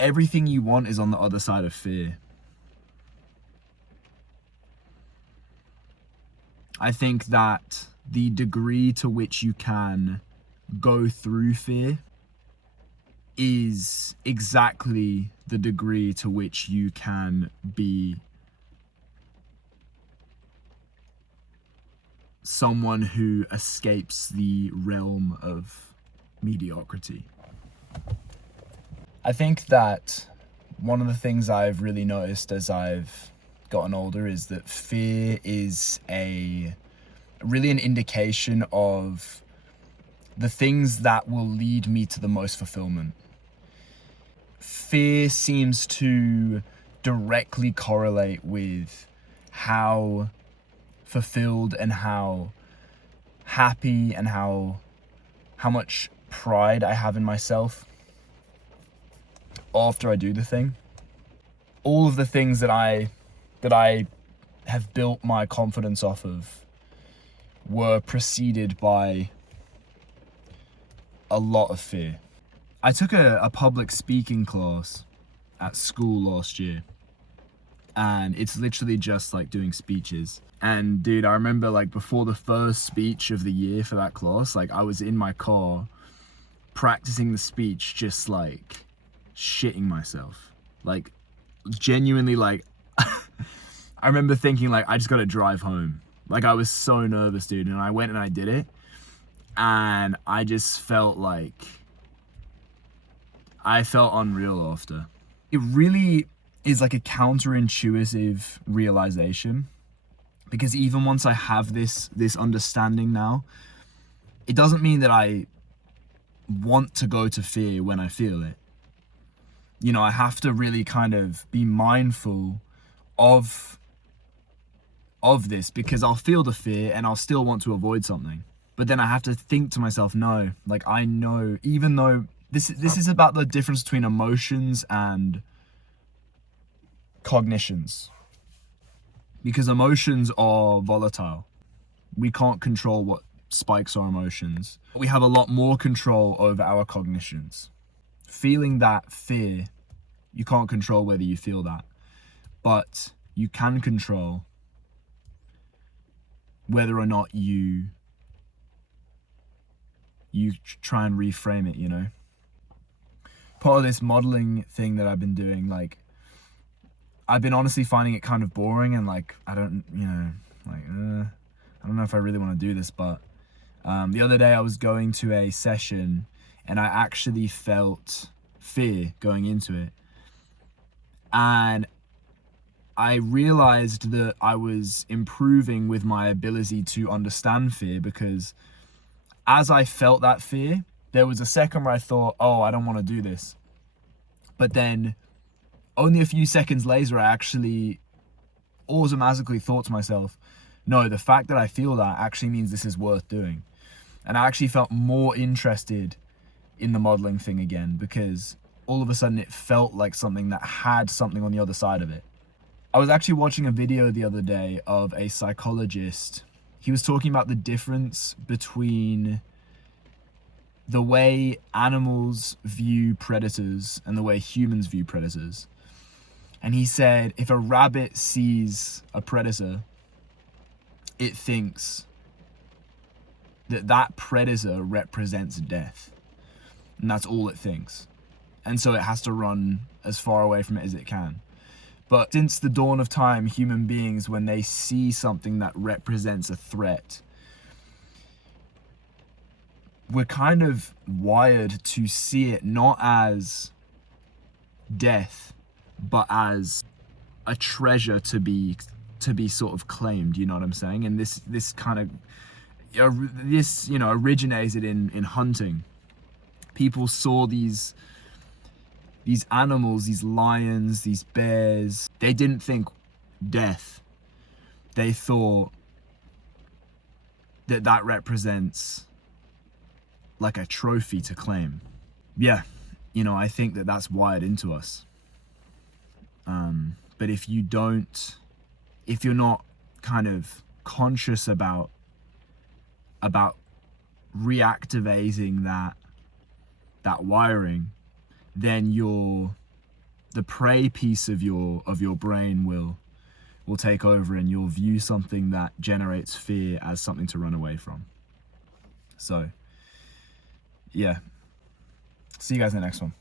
everything you want is on the other side of fear. I think that the degree to which you can go through fear is exactly the degree to which you can be someone who escapes the realm of mediocrity. I think that one of the things I've really noticed as I've gotten older is that fear is really an indication of the things that will lead me to the most fulfillment. Fear seems to directly correlate with how fulfilled and how happy and how much pride I have in myself after I do the thing. All of the things that I have built my confidence off of were preceded by a lot of fear. I took a public speaking class at school last year, and it's literally just like doing speeches. And dude, I remember like before the first speech of the year for that class, like I was in my car practicing the speech, just like shitting myself, like genuinely, like I remember thinking like I just gotta drive home. Like I was so nervous, dude, and I went and I did it, and I just felt like I felt unreal after. It really is like a counterintuitive realization, because even once I have this understanding now, it doesn't mean that I want to go to fear when I feel it. You know, I have to really kind of be mindful of this, because I'll feel the fear and I'll still want to avoid something. But then I have to think to myself, no, like I know, even though this is about the difference between emotions and cognitions. Because emotions are volatile. We can't control what spikes our emotions. We have a lot more control over our cognitions. Feeling that fear, you can't control whether you feel that, but you can control whether or not you try and reframe it, you know? Part of this modeling thing that I've been doing, like, I've been honestly finding it kind of boring, and like, I don't know if I really want to do this, but the other day I was going to a session and I actually felt fear going into it. And I realized that I was improving with my ability to understand fear, because as I felt that fear, there was a second where I thought, oh, I don't want to do this. But then only a few seconds later, I actually automatically thought to myself, no, the fact that I feel that actually means this is worth doing. And I actually felt more interested in the modeling thing again, because all of a sudden it felt like something that had something on the other side of it. I was actually watching a video the other day of a psychologist. He was talking about the difference between the way animals view predators and the way humans view predators. And he said, if a rabbit sees a predator, it thinks that that predator represents death. And that's all it thinks. And so it has to run as far away from it as it can. But since the dawn of time, human beings, when they see something that represents a threat, we're kind of wired to see it not as death, but as a treasure to be sort of claimed, you know what I'm saying? And this kind of, originated in hunting. People saw these animals, these lions, these bears. They didn't think death. They thought that represents like a trophy to claim. Yeah, I think that's wired into us. But if you're not kind of conscious about reactivating that wiring, then you're the prey piece of your brain will take over, and you'll view something that generates fear as something to run away from. So yeah, see you guys in the next one.